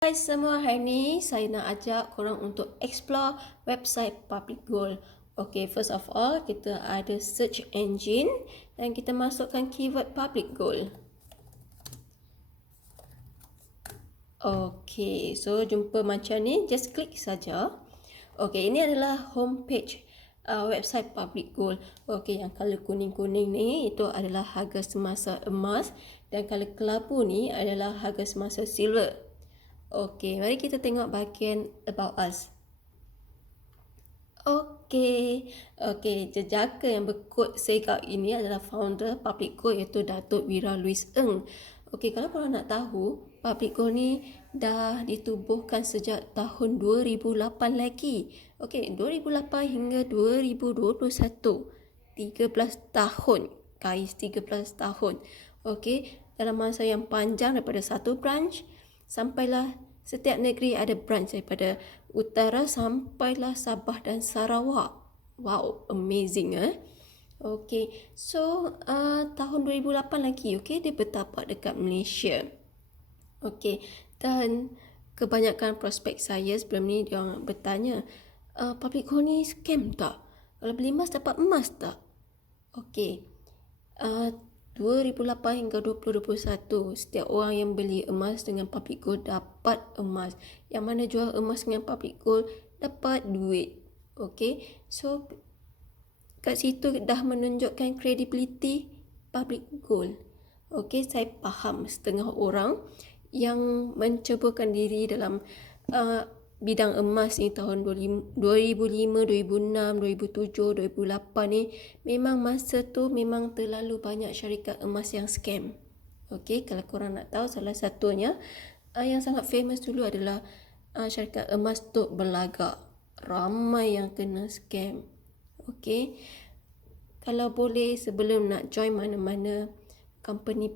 Hai semua, hari ni saya nak ajak korang untuk explore website Public Gold. Okay, first of all, kita ada search engine dan kita masukkan keyword Public Gold. Okay, so jumpa macam ni, just klik saja. Okay, ini adalah homepage website Public Gold. Okay, yang color kuning-kuning ni itu adalah harga semasa emas dan color kelabu ni adalah harga semasa silver. Okey, mari kita tengok bahagian About Us. Okey, jejaka yang berkod Segak ini adalah founder Public Gold iaitu Datuk Wira Louis Ng. Okey, kalau korang nak tahu, Public Gold ni dah ditubuhkan sejak tahun 2008 lagi. Okey, 2008 hingga 2021. 13 tahun. Guys, 13 tahun. Okey, dalam masa yang panjang daripada satu branch sampailah setiap negeri ada branch daripada utara sampailah Sabah dan Sarawak. Wow, amazing Okay, so tahun 2008 lagi, okay, dia bertapak dekat Malaysia. Okay, dan kebanyakan prospek saya sebelum ni dia orang bertanya, Public Gold ni scam tak? Kalau beli emas dapat emas tak? Okay, 2008 hingga 2021, setiap orang yang beli emas dengan Public Gold dapat emas. Yang mana jual emas dengan Public Gold dapat duit. Okay, so kat situ dah menunjukkan credibility Public Gold. Okay, saya faham setengah orang yang mencubakan diri dalam bidang emas ni tahun 2005, 2006, 2007, 2008 ni memang masa tu memang terlalu banyak syarikat emas yang scam. Okey, kalau korang nak tahu salah satunya yang sangat famous dulu adalah syarikat emas Tok Belagak. Ramai yang kena scam. Okey. Kalau boleh sebelum nak join mana-mana company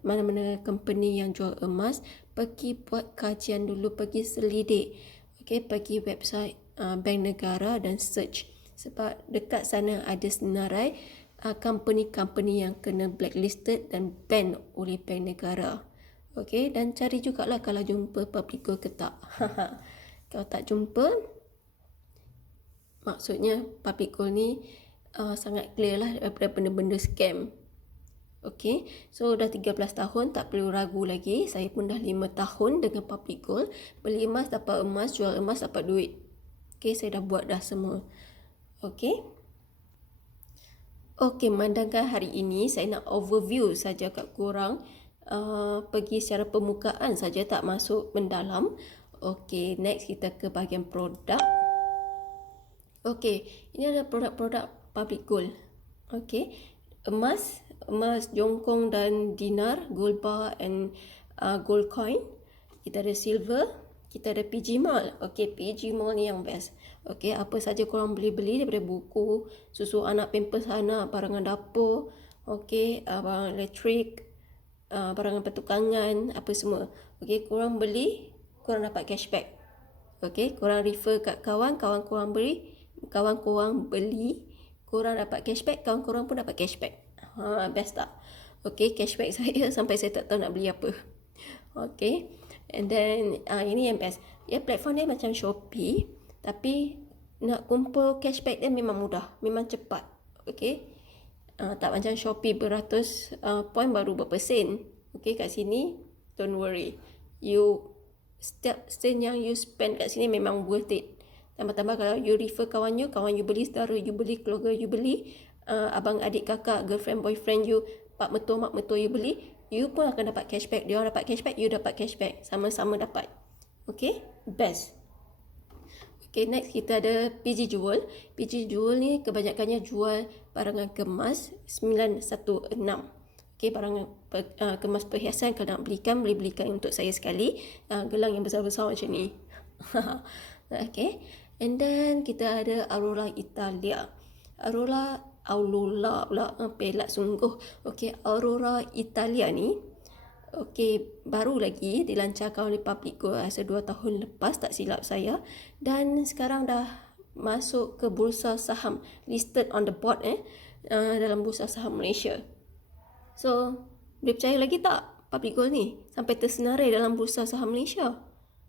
mana-mana company yang jual emas, pergi buat kajian dulu, pergi selidik. Okey, pergi website Bank Negara dan search. Sebab dekat sana ada senarai company-company yang kena blacklisted dan ban oleh Bank Negara. Okey, dan cari jugalah kalau jumpa Public Gold ke tak. Kalau tak jumpa, maksudnya Public Gold ni sangat clear lah daripada benda-benda scam. Okey, so dah 13 tahun, tak perlu ragu lagi. Saya pun dah 5 tahun dengan Public Gold. Beli emas dapat emas, jual emas dapat duit. Okey, saya dah buat dah semua. Okey. Okey, memandangkan hari ini saya nak overview saja kat korang. Pergi secara permukaan saja, tak masuk mendalam. Okey, next kita ke bahagian produk. Okey, ini adalah produk-produk Public Gold. Okey, emas jongkong dan dinar, gold bar and gold coin. Kita ada silver, kita ada PG Mall. Okey, PG Mall ni yang best. Okey, apa saja korang beli daripada buku, susu anak, pampers anak, barangan dapur, okey, barang elektrik, barangan pertukangan, apa semua. Okey, korang beli, korang dapat cashback. Okey, korang refer kat kawan korang beli, korang dapat cashback, kawan korang pun dapat cashback. Best tak? Okay, cashback saya sampai saya tak tahu nak beli apa. Okay, and then ini yang best. Ya, platform dia macam Shopee, tapi nak kumpul cashback dia memang mudah, memang cepat. Okay, tak macam Shopee beratus point baru berapa sen. Okay, kat sini don't worry, setiap sen yang you spend kat sini memang worth it. Tambah-tambah kalau you refer kawan you beli, saudara you beli, keluarga you beli, abang, adik, kakak, girlfriend, boyfriend you, pak mertua, mak mertua you beli, you pun akan dapat cashback. Dia orang dapat cashback, you dapat cashback. Sama-sama dapat. Okay, best. Okay, next kita ada PG Jewel. PG Jewel ni kebanyakannya jual barangan kemas 916. Okay, barangan kemas perhiasan. Kalau nak belikan, boleh belikan untuk saya sekali. Gelang yang besar-besar macam ni. Okay, and then kita ada Aurora Italia. Aurora pula, pelat sungguh. Okey, Aurora Italia ni okey, baru lagi dilancarkan oleh Public Gold rasa 2 tahun lepas, tak silap saya, dan sekarang dah masuk ke bursa saham, listed on the board dalam bursa saham Malaysia. So, boleh percaya lagi tak? public gold ni sampai tersenarai dalam bursa saham Malaysia.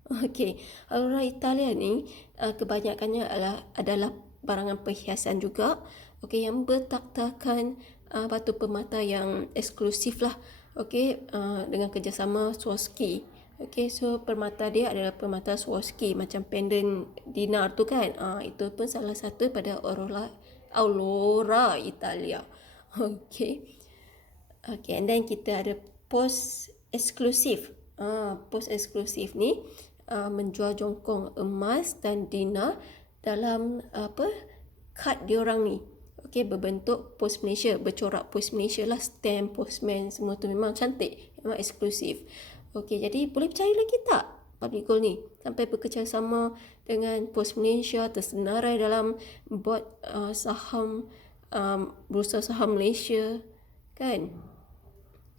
Okey, Aurora Italia ni kebanyakannya adalah barangan perhiasan juga. Okey, yang bertaktakan batu permata yang eksklusif lah. Okey, dengan kerjasama Swarovski. Okey, so permata dia adalah permata Swarovski macam pendant dinar tu kan. Itu pun salah satu pada Aurora Italia. Okey. Okay, and then kita ada post eksklusif. Post eksklusif ni menjual jongkong emas dan dinar dalam kad diorang ni. Okay, berbentuk Pos Malaysia, bercorak Pos Malaysia lah, stamp, postman, semua tu memang cantik, memang eksklusif. Okay, jadi boleh percaya lagi tak public gold ni? Sampai bekerjasama dengan Pos Malaysia, tersenarai dalam board saham, bursa saham Malaysia, kan?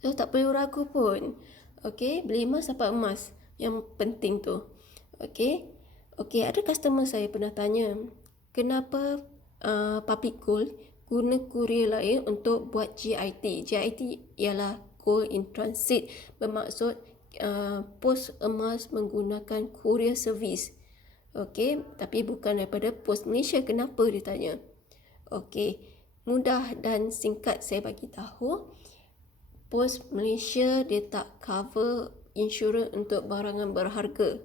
So, tak perlu ragu pun. Okay, beli emas dapat emas. Yang penting tu. Okay, ada customer saya pernah tanya, kenapa public gold guna kurier lain untuk buat GIT. GIT ialah gold in transit, bermaksud pos emas menggunakan courier service. Okay, tapi bukan daripada Pos Malaysia. Kenapa dia tanya? Okay, mudah dan singkat saya bagi tahu. Pos Malaysia dia tak cover insurans untuk barangan berharga.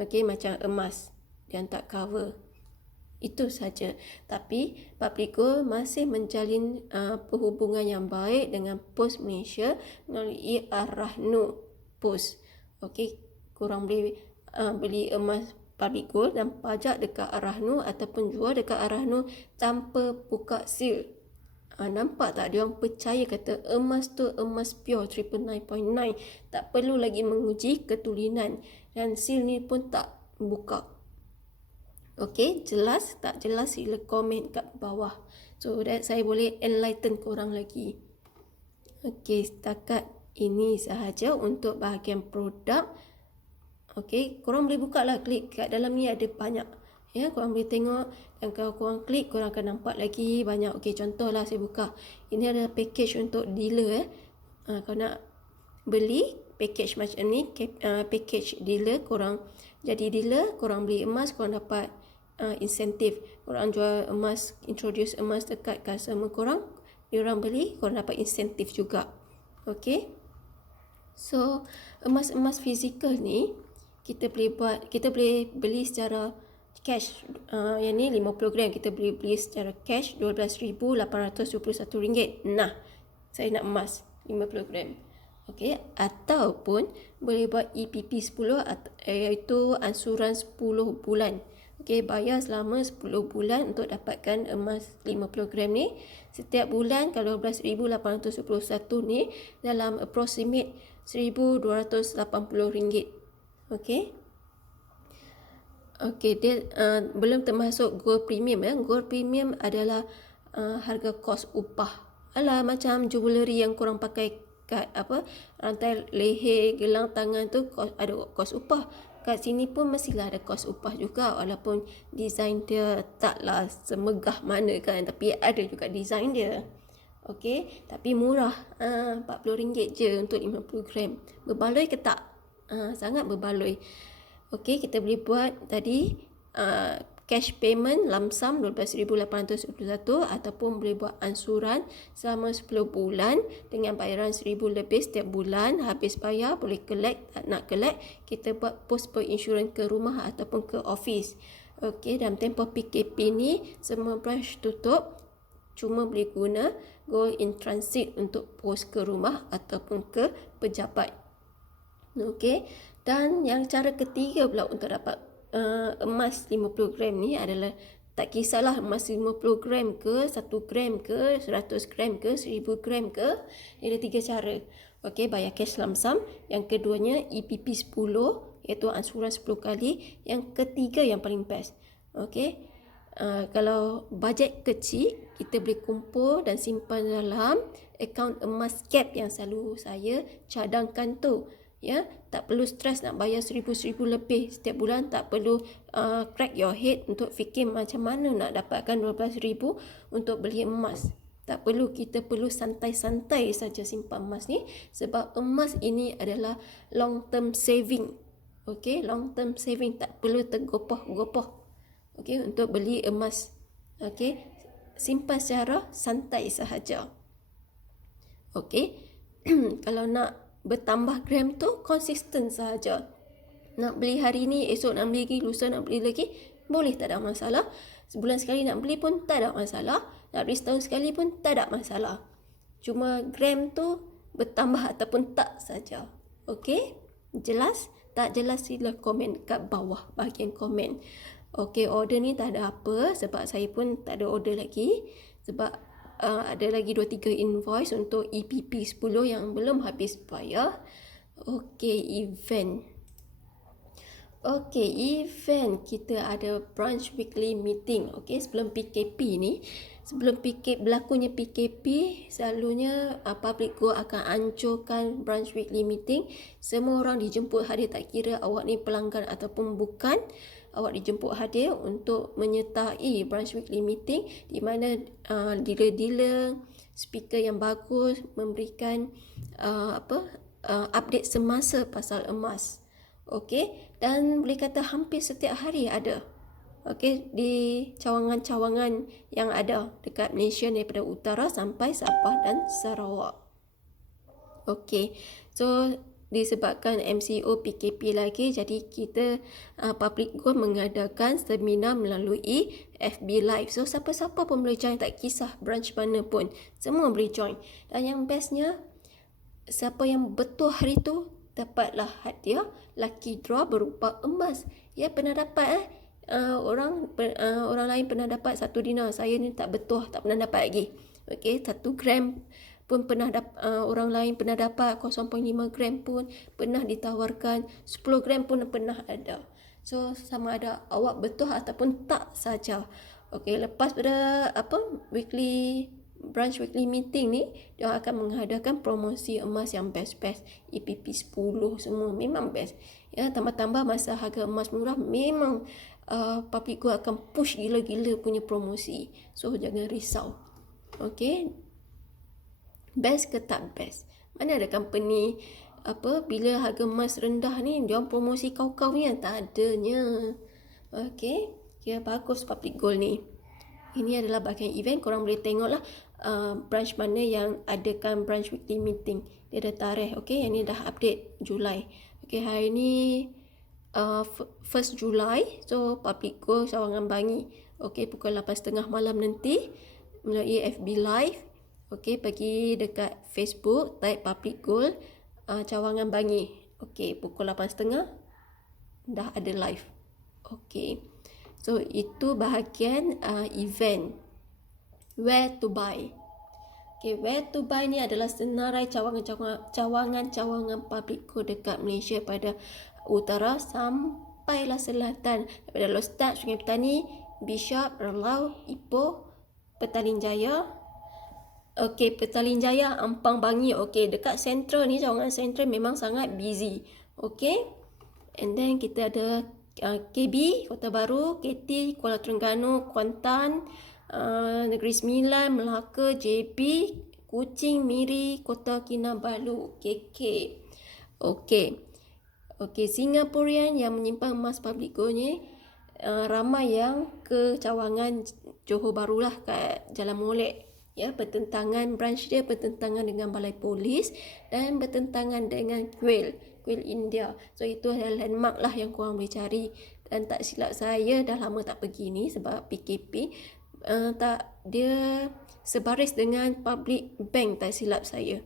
Okey, macam emas dia tak cover. Itu saja. Tapi public gold masih menjalin perhubungan yang baik dengan Pos Malaysia melalui Ar-Rahnu Pos. Okey, korang boleh beli emas public gold dan pajak dekat Ar-Rahnu ataupun jual dekat Ar-Rahnu tanpa buka seal. Nampak tak? Dia orang percaya kata emas tu emas pure 999.9. Tak perlu lagi menguji ketulinan. Dan seal ni pun tak buka. Okey, jelas tak jelas sila komen kat bawah. So that saya boleh enlighten korang lagi. Okey, setakat ini sahaja untuk bahagian produk. Okey, korang boleh buka lah, klik kat dalam ni ada banyak. Ya, korang boleh tengok dan kalau korang klik, korang akan nampak lagi banyak. Okey, contohlah saya buka. Ini adalah package untuk dealer. Kalau nak beli package macam ni, package dealer, korang jadi dealer, korang beli emas, korang dapat insentif. Korang jual emas, introduce emas dekat customer korang, diorang beli, korang dapat insentif juga. Okey. So, emas-emas fizikal ni kita boleh beli secara cash. Yang ni 50 gram kita boleh beli secara cash RM12,821. Nah, saya nak emas 50 gram. Okey, ataupun boleh buat EPP 10 iaitu ansuran 10 bulan. Okey, bayar selama 10 bulan untuk dapatkan emas 50 gram ni. Setiap bulan kalau RM12,821 ni dalam approximate RM1,280. Okey. Okey, dia belum termasuk gold premium ya. Gold premium adalah harga kos upah. Alah, macam jewellery yang korang pakai kat rantai leher, gelang tangan tu ada kos upah. Kat sini pun mestilah ada kos upah juga, walaupun design dia taklah semegah mana kan, tapi ada juga design dia. Okey, tapi murah. RM40 je untuk 50 gram. Berbaloi ke tak? Sangat berbaloi. Okey, kita boleh buat tadi cash payment lump sum RM12,821 ataupun boleh buat ansuran selama 10 bulan dengan bayaran RM1,000 lebih setiap bulan. Habis bayar boleh collect, tak nak collect kita buat postpone insurans ke rumah ataupun ke office. Okey, dalam tempoh PKP ni semua branch tutup, cuma boleh guna gold in transit untuk post ke rumah ataupun ke pejabat. Okey, dan yang cara ketiga pula untuk dapat emas 50 gram ni adalah, tak kisahlah emas 50 gram ke, 1 gram ke, 100 gram ke, 1000 gram ke, dia ada 3 cara. Okey, bayar cash lump sum. Yang keduanya EPP 10 iaitu ansuran 10 kali. Yang ketiga yang paling best. Okey, kalau bajet kecil, kita boleh kumpul dan simpan dalam akaun emas cap yang selalu saya cadangkan tu. Ya, tak perlu stres nak bayar RM1,000 lebih setiap bulan. Tak perlu crack your head untuk fikir macam mana nak dapatkan RM12,000 untuk beli emas. Tak perlu, kita perlu santai-santai saja simpan emas ni, sebab emas ini adalah long term saving. Okey, long term saving, tak perlu tergopoh-gopoh. Okey, untuk beli emas. Okey, simpan secara santai sahaja. Okey. Kalau nak bertambah gram tu konsisten sahaja. Nak beli hari ni, esok nak beli lagi, lusa nak beli lagi, boleh, tak ada masalah. Sebulan sekali nak beli pun tak ada masalah. Nak beli setahun sekali pun tak ada masalah. Cuma gram tu bertambah ataupun tak saja. Okey? Jelas? Tak jelas sila komen kat bawah bahagian komen. Okey, order ni tak ada apa sebab saya pun tak ada order lagi. Sebab ada lagi 2-3 invoice untuk EPP 10 yang belum habis bayar. Okey, event. Okey, event kita ada branch weekly meeting. Okey, sebelum PKP ni, berlakunya PKP, selalunya public go akan anjurkan branch weekly meeting. Semua orang dijemput hadir, tak kira awak ni pelanggan ataupun bukan. Awak dijemput hadir untuk menyertai branch weekly meeting, di mana dealer-dealer, speaker yang bagus memberikan update semasa pasal emas. Okey, dan boleh kata hampir setiap hari ada. Okey, di cawangan-cawangan yang ada dekat Malaysia daripada utara sampai Sabah dan Sarawak. Okey, so disebabkan MCO PKP lagi, jadi kita Public Go mengadakan seminar melalui FB Live. So siapa-siapa pun boleh join, tak kisah branch mana pun, semua boleh join. Dan yang bestnya, siapa yang betul hari tu dapatlah hadiah lucky draw berupa emas. Ya, pernah dapat orang lain pernah dapat 1 dinar. Saya ni tak betul, tak pernah dapat lagi. Okey, 1 gram pun pernah orang lain pernah dapat, 0.5 gram pun pernah ditawarkan, 10 gram pun pernah ada. So sama ada awak betul ataupun tak saja. Okey, lepas pada branch weekly meeting ni, dia akan mengadakan promosi emas yang best-best. EPP 10 semua memang best. Ya, tambah-tambah masa harga emas murah, memang Public Go akan push gila-gila punya promosi. So jangan risau. Okey. Best ke tak best? Mana ada company bila harga emas rendah ni dia promosi kau-kaunya, tak adanya. Okey, kira bagus Public Gold ni. Ini adalah bahagian event, korang boleh tengoklah branch mana yang adakan branch weekly meeting. Dia ada tarikh. Okey, yang ni dah update Julai. Okey, hari ni 1st Julai. So Public Gold Cawangan Bangi. Okey, pukul 8.30 malam nanti melalui FB Live. Okey, pergi dekat Facebook, type Public Gold Cawangan Bangi. Okey, pukul 8.30 dah ada live. Okey, so itu bahagian event. Where to buy. Okey, where to buy ni adalah senarai cawangan-cawangan Public Gold dekat Malaysia, pada utara sampailah selatan, daripada Lostad, Sungai Petani, Bishop, Relau, Ipoh, Petaling Jaya. Okey, Petaling Jaya, Ampang, Bangi. Okey, dekat Central ni, cawangan Central memang sangat busy. Okey, and then kita ada KB, Kota Baru, KT, Kuala Terengganu, Kuantan, Negeri Sembilan, Melaka, JB, Kuching, Miri, Kota Kinabalu, KK. Okey, Singaporean yang menyimpan emas Public Gold ni, ramai yang ke cawangan Johor Bahru lah, kat Jalan Molek. Ya, bertentangan branch dia, bertentangan dengan Balai Polis dan bertentangan dengan Kuil India. So itu adalah landmark lah yang korang boleh cari. Dan tak silap saya, dah lama tak pergi ni sebab PKP. Dia sebaris dengan Public Bank, tak silap saya.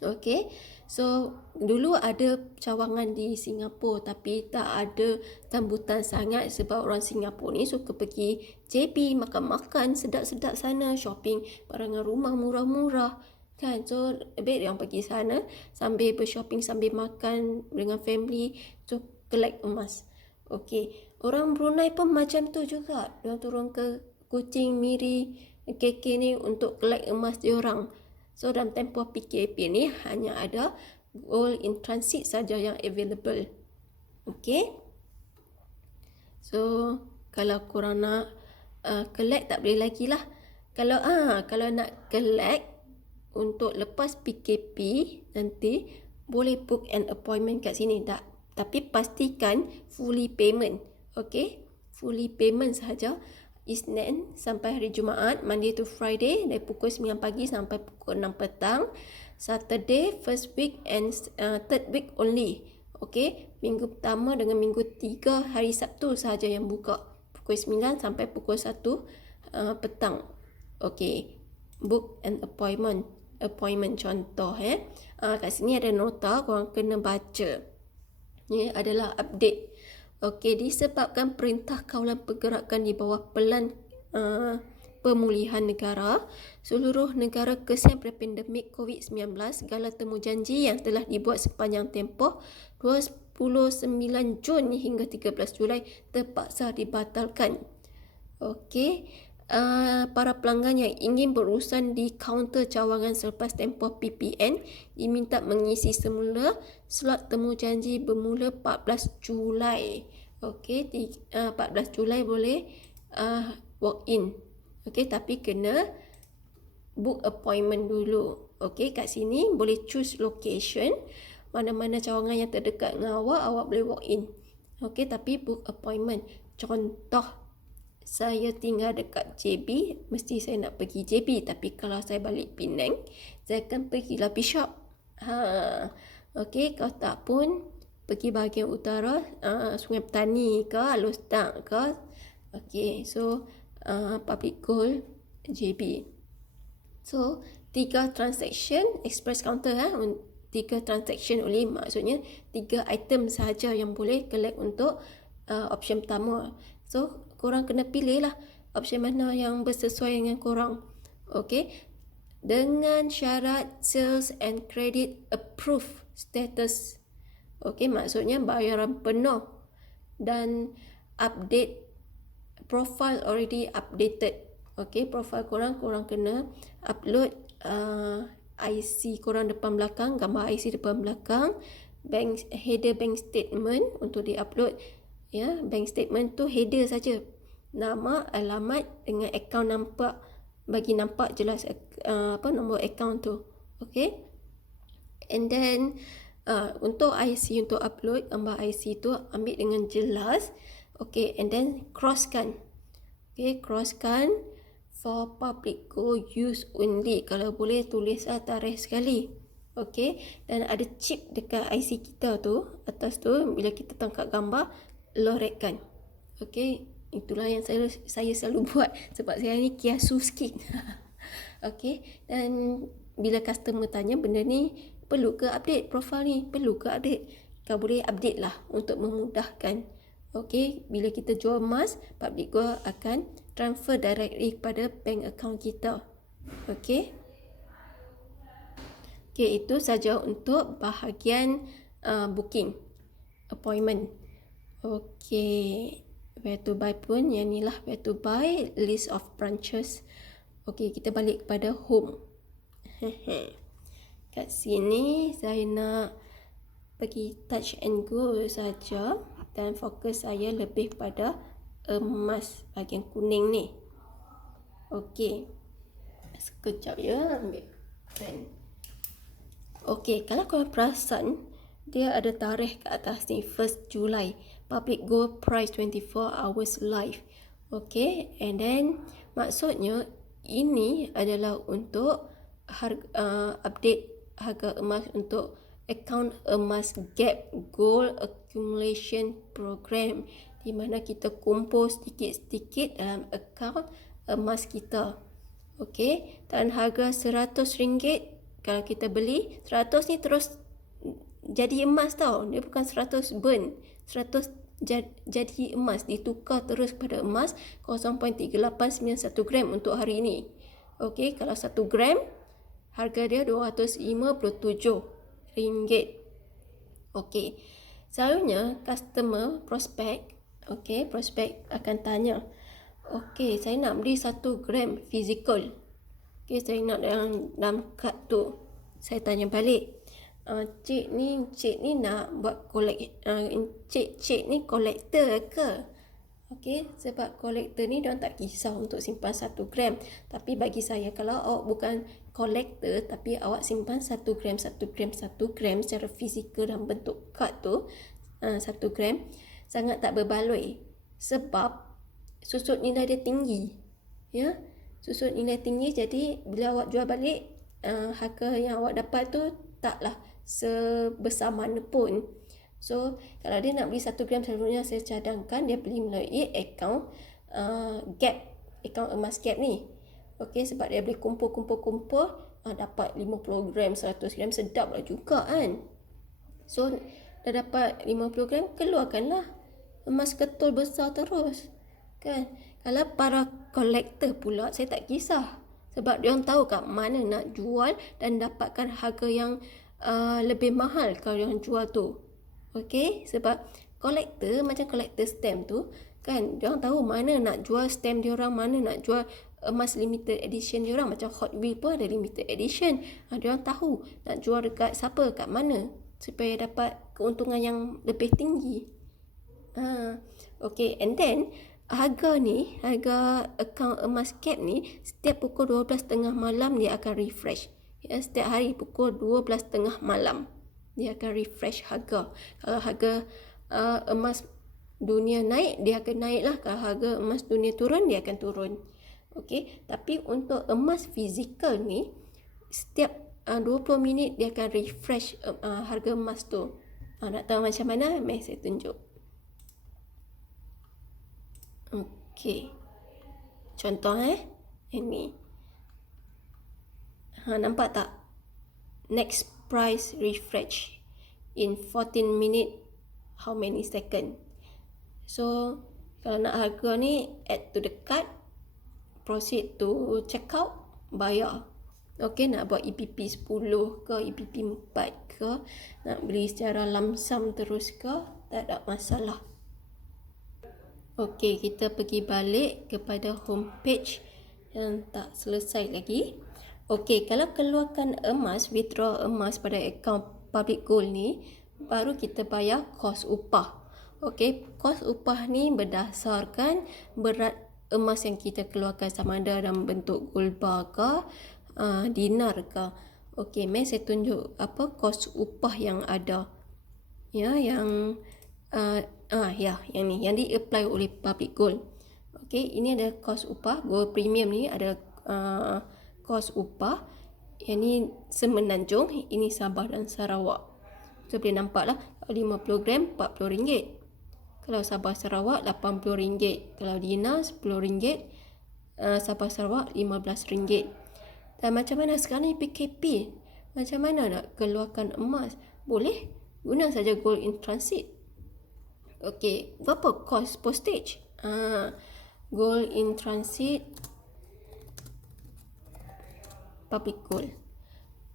Okey, so dulu ada cawangan di Singapura, tapi tak ada sambutan sangat sebab orang Singapura ni suka pergi JB, makan-makan sedap-sedap sana, shopping barangan rumah murah-murah kan. So lebih yang pergi sana sambil bershopping, sambil makan dengan family, so collect emas. Okey, orang Brunei pun macam tu juga. Dia turun ke Kuching, Miri, KK ni untuk collect emas diorang. So dalam tempoh PKP ni hanya ada gold in transit saja yang available. Okey. So kalau korang nak collect, tak boleh lagi lah. Kalau nak collect untuk lepas PKP nanti boleh book an appointment kat sini tak? Tapi pastikan fully payment. Okay? Fully payment sahaja. Isnin sampai hari Jumaat, Monday to Friday dari pukul 9 pagi sampai pukul 6 petang. Saturday first week and third week only. Okay? Minggu pertama dengan minggu 3 hari Sabtu sahaja yang buka. Pukul 9 sampai pukul 1 petang. Okay, book an appointment contoh kat sini ada nota, korang kena baca. Ini adalah update. Okey, disebabkan Perintah Kawalan Pergerakan di bawah Pelan Pemulihan Negara, seluruh negara kesian pada pandemik COVID-19, segala temujanji yang telah dibuat sepanjang tempoh 29 Jun hingga 13 Julai terpaksa dibatalkan. Okey. Para pelanggan yang ingin berurusan di kaunter cawangan selepas tempoh PPN diminta mengisi semula slot temu janji bermula 14 Julai. Okey, 14 Julai boleh walk in. Okey, tapi kena book appointment dulu. Okey, kat sini boleh choose location. Mana-mana cawangan yang terdekat dengan awak boleh walk in. Okey, tapi book appointment. Contoh, saya tinggal dekat JB, mesti saya nak pergi JB. Tapi kalau saya balik Penang, saya akan pergi Lapi Shop. Okey, kalau tak pun pergi bahagian utara, Sungai Petani ke, Alus Tak ke. Okey, so Public Gold JB. So 3 transaction express counter 3 transaction only, maksudnya 3 item sahaja yang boleh collect untuk option pertama. So korang kena pilih lah option mana yang bersesuai dengan korang. Okey, dengan syarat sales and credit approved status. Okey, maksudnya bayaran penuh dan update profile already updated. Okey, profile korang kena upload IC korang depan belakang, gambar IC depan belakang, header bank statement untuk di-upload. Ya, bank statement tu header saja. Nama, alamat dengan akaun nampak, bagi nampak jelas nombor akaun tu. Okey. And then untuk IC, untuk upload gambar IC tu ambil dengan jelas. Okey, and then crosskan. Okey, crosskan for public go use only. Kalau boleh tulislah tarikh sekali. Okey, dan ada chip dekat IC kita tu, atas tu, bila kita tangkap gambar, lorekkan. Okey, itulah yang saya selalu buat sebab saya ni kiasu sikit. Okey, dan bila customer tanya benda ni perlu ke update profile ni, perlu ke update, kau boleh update lah untuk memudahkan. Okey, bila kita jual emas, Public Gold akan transfer directly kepada bank account kita. Okey. Okey, itu saja untuk bahagian booking appointment. Okey, where to buy pun yang ni lah, where to buy, list of branches. Okey, kita balik kepada home. Kat sini saya nak pergi touch and go saja dan fokus saya lebih pada emas bahagian kuning ni. Okey, sekejap ya, ambil pen. Okey, kalau korang perasan, dia ada tarikh kat atas ni, 1st Julai. Public Gold Price 24 hours live. Okay, and then maksudnya ini adalah untuk update harga emas untuk account emas gap gold accumulation program, di mana kita kumpul sedikit-sedikit dalam account emas kita. Okay, dan harga RM100 kalau kita beli, 100 ni terus jadi emas tau. Dia bukan 100 burn, 100 jadi emas, ditukar terus pada emas 0.3891 gram untuk hari ini. Okey, kalau 1 gram harga dia RM257. Okey, selalunya customer prospek akan tanya, okey, saya nak beli 1 gram physical. Okey, saya nak dalam kad tu. Saya tanya balik, cik ni nak buat cik ni kolektor ke? Okey, sebab kolektor ni diorang tak kisah untuk simpan 1 gram. Tapi bagi saya, kalau awak bukan kolektor tapi awak simpan 1 gram, 1 gram, 1 gram secara fizikal dalam bentuk kad tu, 1 gram, sangat tak berbaloi. Sebab susut nilai dia tinggi. Ya, susut nilai tinggi, jadi bila awak jual balik, harga yang awak dapat tu taklah sebesar mana pun. So, kalau dia nak beli 1 gram, selalunya saya cadangkan dia beli melalui akaun Gap, akaun emas Gap ni. Okey, sebab dia boleh kumpul, dapat 50 gram, 100 gram, sedap lah juga kan. So, dah dapat 50 gram, keluarkanlah emas ketul besar terus. Kan? Kalau para kolektor pula, saya tak kisah. Sebab dia orang tahu kat mana nak jual dan dapatkan harga yang lebih mahal kalau dia orang jual tu. Okey, sebab kolektor macam kolektor stamp tu kan, dia orang tahu mana nak jual stamp dia orang, mana nak jual emas limited edition dia orang. Macam Hot Wheels pun ada limited edition. Dia orang tahu nak jual dekat siapa, kat mana, supaya dapat keuntungan yang lebih tinggi. Okey, and then harga ni, harga akaun emas Gap ni, setiap pukul 12.30 malam dia akan refresh. Ya, setiap hari pukul 12.30 malam dia akan refresh harga. Kalau harga emas dunia naik, dia akan naik lah. Kalau harga emas dunia turun, dia akan turun. Okey, tapi untuk emas fizikal ni, setiap 20 minit dia akan refresh harga emas tu. Nak tahu macam mana? Mari saya tunjuk. Okey, contoh ini. Nampak tak? Next price refresh in 14 minute, how many second? So, kalau nak harga ni, add to the cart, proceed to check out, bayar. Okey, nak buat EPP 10 ke, EPP 4 ke, nak beli secara lump sum terus ke, tak ada masalah. Okey, kita pergi balik kepada homepage yang tak selesai lagi. Okey, kalau keluarkan emas, withdraw emas pada akaun Public Gold ni, baru kita bayar kos upah. Okey, kos upah ni berdasarkan berat emas yang kita keluarkan, sama ada dalam bentuk gold bar ke, dinar ke. Okey, mari saya tunjuk apa kos upah yang ada. Ya, yang yang ni, yang di-apply oleh Public Gold. Okey, ini ada kos upah. Gold Premium ni ada kos upah. Yang ni Semenanjung, ini Sabah dan Sarawak. So, boleh nampak lah, 50 gram RM40. Kalau Sabah Sarawak RM80. Kalau dinar RM10. Sabah Sarawak RM15. Dan macam mana sekarang ni PKP? Macam mana nak keluarkan emas? Boleh guna saja gold in transit. Okey, berapa kos postage? Gold in transit Public Gold.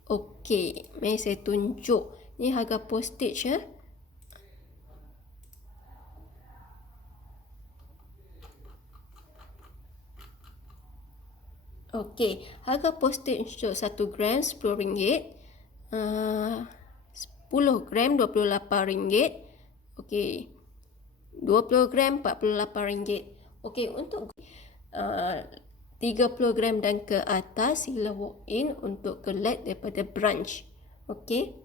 Okey, mari saya tunjuk. Ni harga postage ya. Okey, harga postage untuk 1 gram RM10. 10 gram RM28. Okey, 20 gram RM48. Okey, untuk 30 gram dan ke atas, sila walk in untuk collect daripada branch. Okey,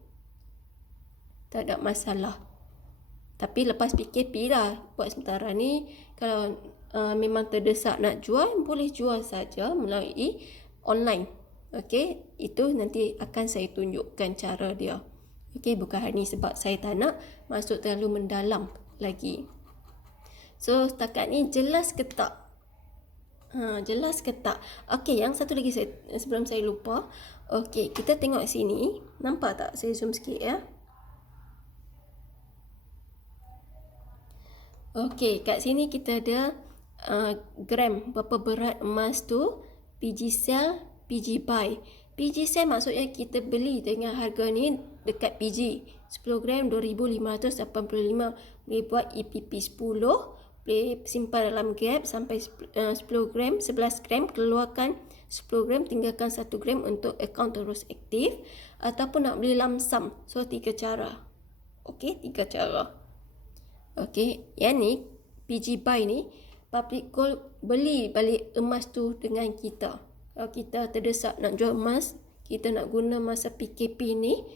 tak ada masalah. Tapi lepas PKP lah, buat sementara ni, kalau memang terdesak nak jual, boleh jual saja melalui online. Okey, itu nanti akan saya tunjukkan cara dia. Okey, bukan hari ni sebab saya tak nak masuk terlalu mendalam lagi. So, setakat ni jelas ke tak? Jelas ke tak? Okey, yang satu lagi sebelum saya lupa. Okey, kita tengok sini. Nampak tak? Saya zoom sikit ya. Okey, kat sini kita ada gram, berapa berat emas tu, PG sell, PG buy. PG sell maksudnya kita beli dengan harga ni dekat PG. 10 gram 2,585. Boleh buat EPP 10. Boleh simpan dalam Gap sampai 10 gram, 11 gram, keluarkan 10 gram, tinggalkan 1 gram untuk akaun terus aktif. Ataupun nak beli lump sum. So, 3 cara. Okey, 3 cara. Okey, yang ni PG buy ni, Public Gold beli balik emas tu dengan kita. Kalau kita terdesak nak jual emas, kita nak guna masa PKP ni,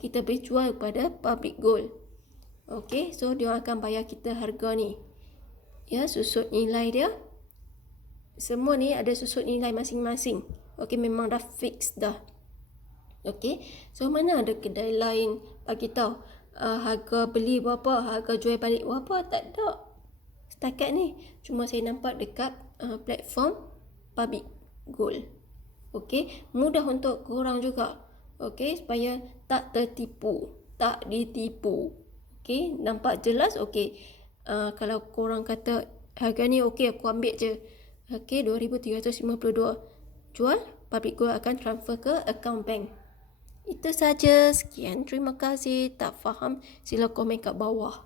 kita boleh jual kepada Public Gold. Okey, so dia akan bayar kita harga ni. Ya, susut nilai dia. Semua ni ada susut nilai masing-masing. Okey, memang dah fix dah. Okey, so mana ada kedai lain bagi tahu harga beli berapa, harga jual balik berapa? Tak ada. Setakat ni cuma saya nampak dekat platform Public Gold. Okey, mudah untuk korang juga. Okey, supaya tak tertipu, tak ditipu. Okey, nampak jelas? Okey, kalau korang kata harga ni okey, aku ambil je. Okey, 2,352. Jual, Public Gold akan transfer ke akaun bank. Itu saja. Sekian. Terima kasih. Tak faham, sila komen kat bawah.